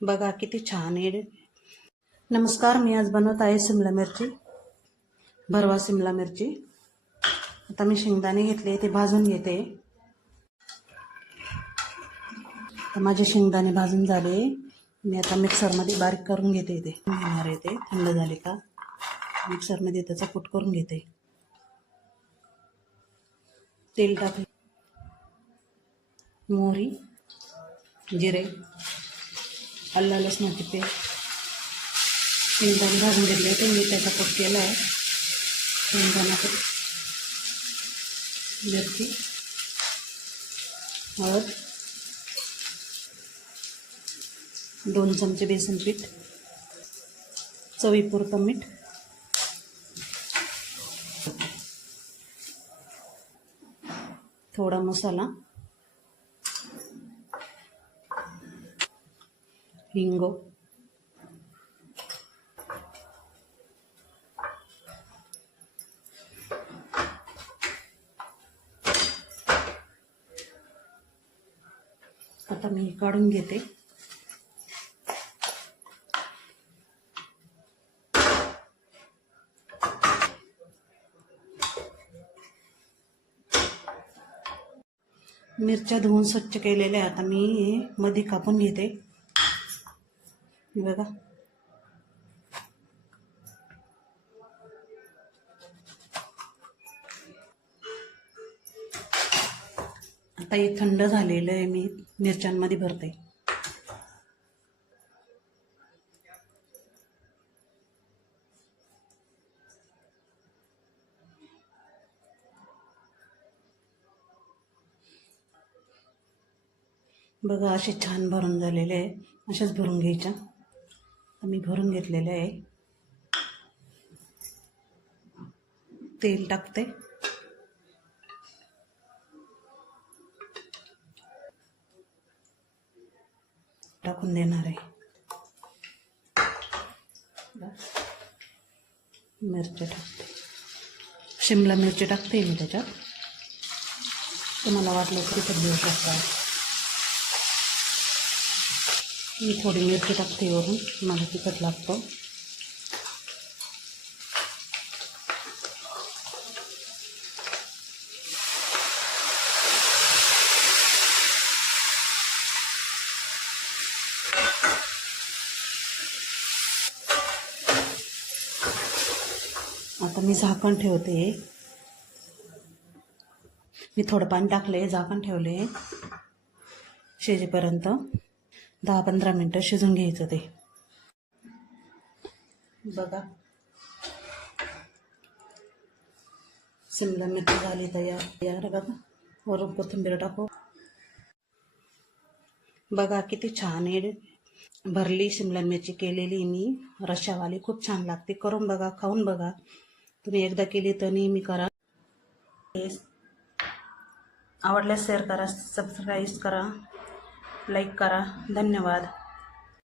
बघा किती छान आहे। नमस्कार, मी आज बनवत आहे शिमला मिरची, भरवा शिमला मिरची। आता मी शेंगदाणे घेतले, ते भाजून घेते। तर माझे शेंगदाणे भाजून झाले, मी आता मिक्सरमध्ये बारीक करून घेते। ते घेणार आहे, ते थंड झाले का मिक्सरमध्ये त्याचा कूट करून घेते। तेल टाकले, मोहरी, जिरे, आलं लसणाची पेस्ट, शेंगदाणे भाजून घेतले ते मी त्याचा कूट केला आहे। शेंगदाण्याचं, मिरची, हळद, 2 चमचे बेसन पीठ, चवीपुरतं मीठ, थोडा मसाला, हिंग, आता मी काढून घेते। मिरच्या धुवून स्वच्छ केलेल्या आता मी मध्ये कापून घेते। बघा, आता हे थंड झालेलं आहे, मी मिरच्यांमध्ये भरते। बघा, असे छान भरून झालेले आहे, असेच भरून घ्यायच्या। मी भरून घेतलेले आहे। तेल टाकते, टाकून देणार आहे। मिरची टाकते, शिमला मिरची टाकते मी त्याच्यात। तुम्हाला वाटलं तरी तर देऊ शकता। मी थोडी मिरची टाकते वरून, मला तिखट लागतं। आता मी झाकण ठेवते। मी थोडं पाणी टाकले, झाकण ठेवले शिजेपर्यंत। 10-15 मिनटं शिजून घ्यायचं ते। बघा, शिमला मिरची झाली तयार। बघा, वरून कोथिंबीर टाकू। बघा किती छान आहे, भरली शिमला मिरची केलेली मी, रश्शावाली, खूप छान लागते। करून बघा, खाऊन बघा। तुम्ही एकदा केली तर नेहमी करा। आवडल्यास शेअर करा, सबस्क्राईब करा, लाईक करा। धन्यवाद।